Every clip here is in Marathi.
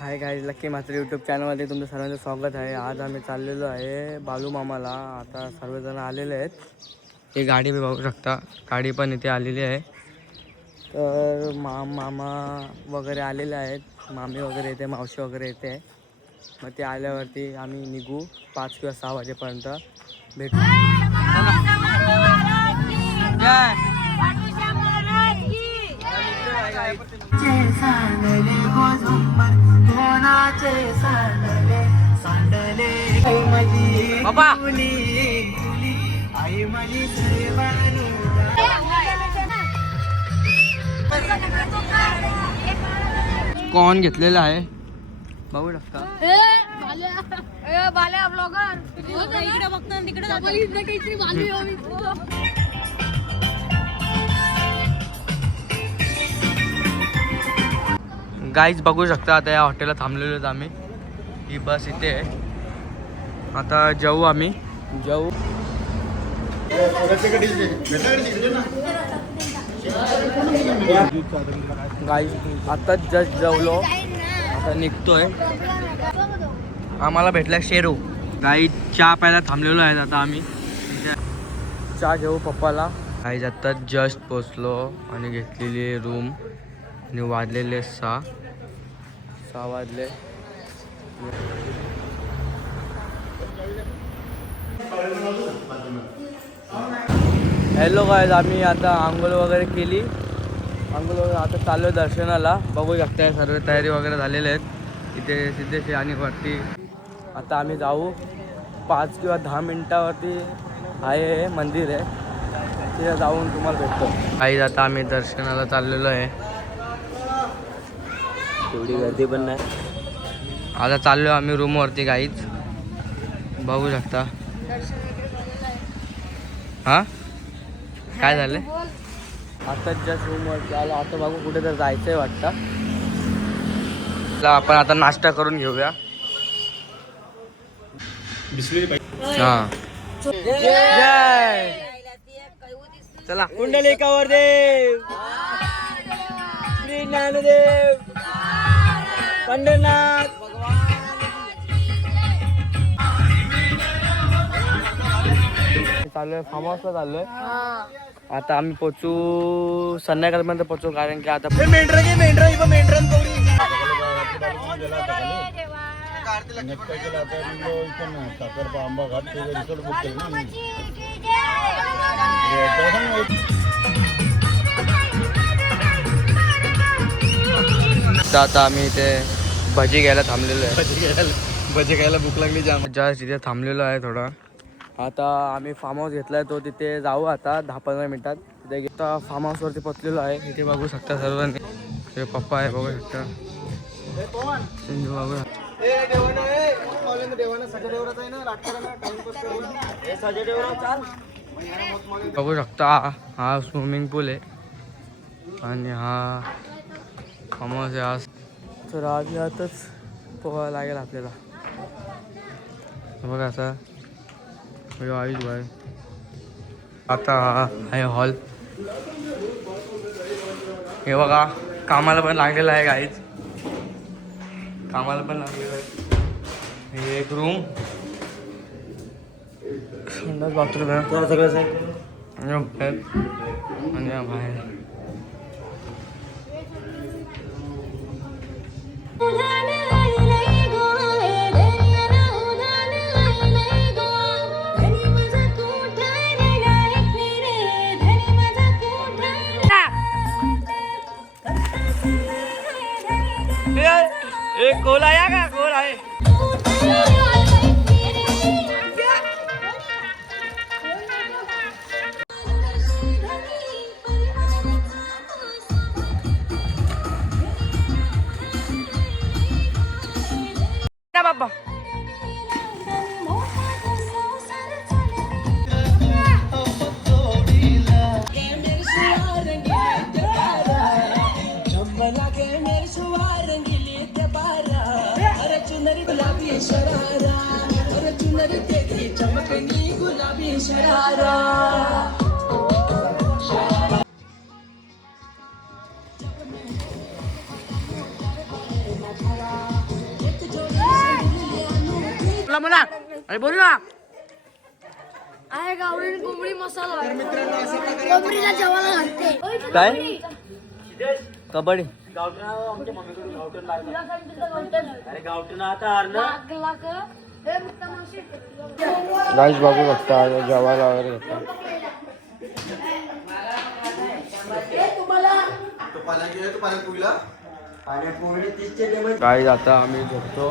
हाय गाईज, लक्की मात्र यूट्यूब चॅनलमध्ये तुमचं सर्वांचं स्वागत आहे. आज आम्ही चाललेलो आहे बालू मामाला. आता सर्वजण आलेले आहेत. ही गाडी बी बघू शकता, गाडी पण इथे आलेली आहे. तर मामा वगैरे आलेले आहेत, मामी वगैरे येते, मावशी वगैरे येते. मग ते आल्यावरती आम्ही निघू 5 किंवा 6 वाजेपर्यंत भेटू. कॉर्न घेतलेला आहे, बघू शकता. गाईज बघू शकता, आता या हॉटेलला थांबलेलो आहेत आम्ही. ही बस इथे आहे. आता जाऊ आम्ही जाऊ. गाईज आताच जस्ट जेवलो, आता निघतोय. आम्हाला भेटला शेरू. गाईज चहा प्यायला थांबलेलो आहेत आता आम्ही. चहा घेऊ पप्पाला. गाईज आत्ताच जस्ट पोचलो आणि घेतलेली रूम. आणि वाजलेले 6 वाजले. हॅलो गाईज, आम्ही आता आंघोळ वगैरे केली. आंघोळ वगैरे आता चाललो आहे दर्शनाला. बघू शकता सर्व तयारी वगैरे झालेले आहेत. इथे सिद्धेशी आणि वरती आता आम्ही जाऊ. 5 किंवा 10 मिनटावरती आहे मंदिर आहे, तिथे जाऊन तुम्हाला भेटतो. गाईज आता आम्ही दर्शनाला चाललेलो आहे. तेवढी गर्दी पण नाही. आता चाललो आम्ही रूमवरती. गाईज बघू शकता. हां काय झालं? आता जस्ट रूमवरती आलो. आता बघू कुठे तर जायचं आहे वाटतं. आपण आता नाश्ता करून घेऊया. हां जय चला. कुंडलिकावर देव, श्री ज्ञानदेव, पंढरनाथ. चालू आहे फार्म हाऊसला चालू आहे. आता आम्ही पोचू संध्याकाळपर्यंत पोचू, कारण की आता आता आम्ही इथे भजी घ्यायला थांबलेलो आहे. भजी घ्यायला भूक लागली जाम. जस्ट इथे थांबलेलो आहे थोडा. आता आम्ही फार्म हाऊस घेतलाय, तो तिथे जाऊ आता 10-15 मिनिटात. तिथे आता फार्म हाऊसवरती पोचलेलो आहे. इथे बघू शकता सर्वांनी. ते पप्पा आहे, बघू शकता. बघू शकता हा स्विमिंग पूल आहे आणि हा फार्म हाऊस आहे. आज तर आज यातच पोहायला लागेल आपल्याला. बघा असा आयुष भाई. आता हा आहे हॉल. हे बघा कामाला पण लागलेला आहे. गाईज कामाला पण लागलेलं आहे. हे एक रूम, संडास बाथरूम आहे सगळं आणि बाहेर. एक कोल आया का? कोल आहे. बाबा शरारा. बोला बोला अरे बोल ना. आहे गावठी कोंबडी मसाला कोंबडीला जेवायला घालते. काय कबड्डी गाईस बघू शकता जेवायला वगैरे घेता. गाईस आता आम्ही झोपतो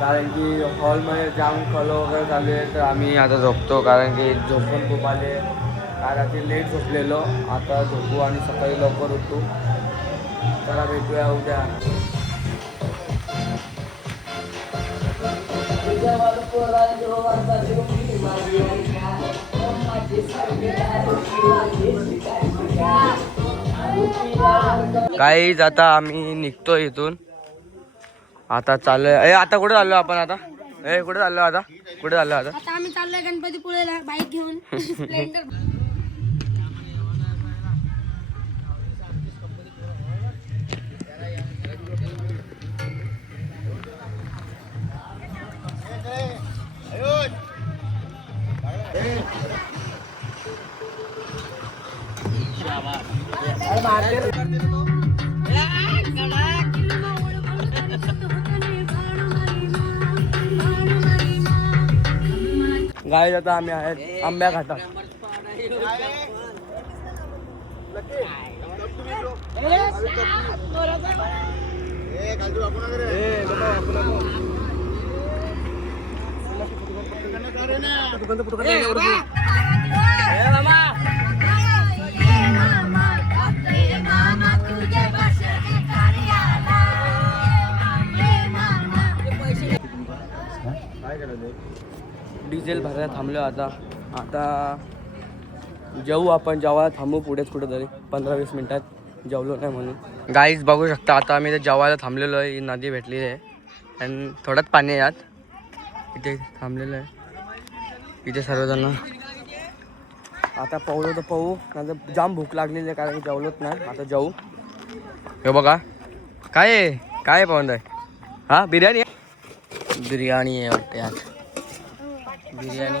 कारण की हॉलमध्ये जाम कलो वगैरे चालू आहे तर आम्ही आता झोपतो कारण की झोप पण खूप आले. काल रात्री लेट झोपलेलो आता झोपू आणि सकाळी लवकर उठू. चला भेटूया उद्या. गाईज आता आम्ही निघतो इथून. आता चाललोय आता कुठे चाललो आपण आता कुठे चाललो आता कुठे चाललो आता आता आम्ही चाललोय गणपतीपुळेला बाईक घेऊन स्प्लेंडर. गाईज आता आम्ही आहेत आंब्या घाटात. डिझेल भरायला थांबलो आता जेवू आपण. जेवायला थांबू पुढेच कुठेतरी 15-20 मिनिटात. जेवलो नाही म्हणून. गाईज बघू शकता आता आम्ही इथे जेवायला थांबलेलो आहे. ही नदी भेटलेली आहे आणि थोडंच पाणी आहे यात. इथे थांबलेलं आहे. इथे सर्वजण आता पवलो तर पवू नंतर जाम भूक लागलेली आहे कारण की जेवलोच नाही. आता जाऊ. हे बघा काय काय पाहून आहे. हा बिर्याणी बिर्याणी आहे वाटते यात. बिर्याणी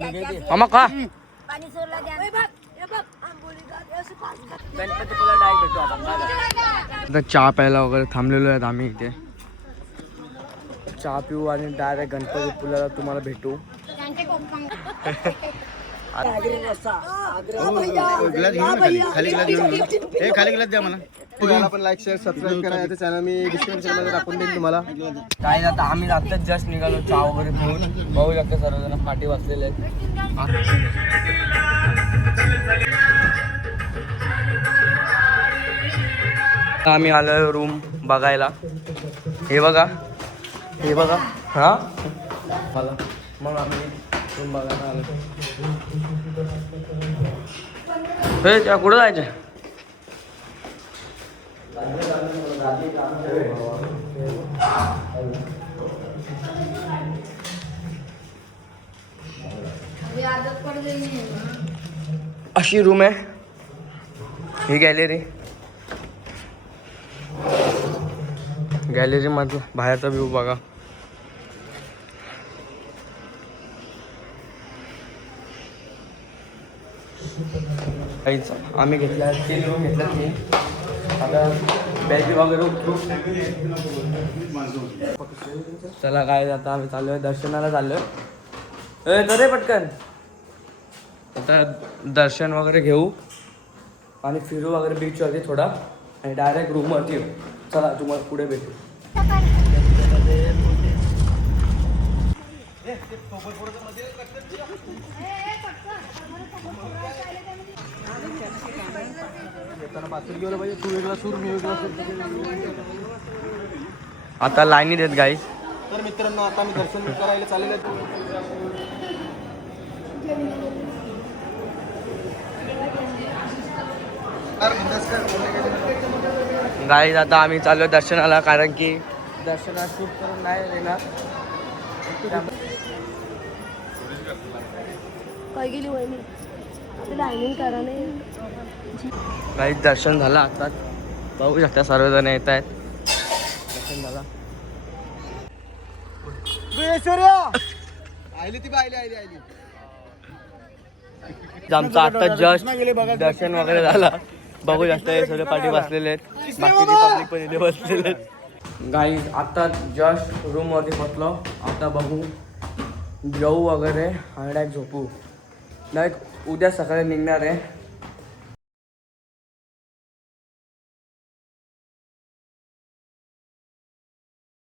आणि मामा का चहा प्यायला वगैरे थांबलेलो आहेत आम्ही इथे. चहा पिऊ आणि डायरेक्ट गणपतीपुळ्याला तुम्हाला भेटू. खाली ग्लास द्या मला. पण लाईक शेअर सबस्क्राईब करा. चॅनल मी डिस्क्रिप्शन मध्ये टाकून देईन तुम्हाला. काय आता आम्ही आत्ताच जस्ट निघालो चहा वगैरे पिऊन. बघू शकता सर्वजण पाठी बसलेले आहेत. आम्ही आलो रूम बघायला. हे बघा हा मला मग आम्ही रूम बघायला आलो. त्या कुठं जायचं. अशी रूम आहे. ही गॅलरी मधला बाहेरचा व्ह्यू बघा. आम्ही घेतल्या 3 रूम घेतल्या 3. आता बॅगी वगैरे उतरू. चला काय आता आम्ही चाललो आहे दर्शनाला चाललो आहे. तरे पटकन आता दर्शन वगैरे घेऊ आणि फिरू वगैरे बीचवरती थोडा आणि डायरेक्ट रूमवरती येऊ. चला तुम्हाला पुढे भेटू. आता लाईनी देत गाईस. तर मित्रांनो आता मी दर्शन करायला चाललेलो आहे. गाईस आता आम्ही चाललो दर्शनाला कारण की दर्शनात शूट करून नाही देणार. काय गेली वहिनी आता डायनिंग करा नाही. काही दर्शन झालं आता. बघू शकता सर्वजण येत आहेत. दर्शन झाला. आमचं आता जस्ट दर्शन वगैरे झाला. बघू शकता हे सगळे पाठी बसलेले आहेत. बाकीची पब्लिक पण इथे बसलेले आहेत. गाईज आता जस्ट रूममध्ये बसलो. आता बघू जेवू वगैरे आणि झोपू. नाही उद्या सकाळी निघणार आहे.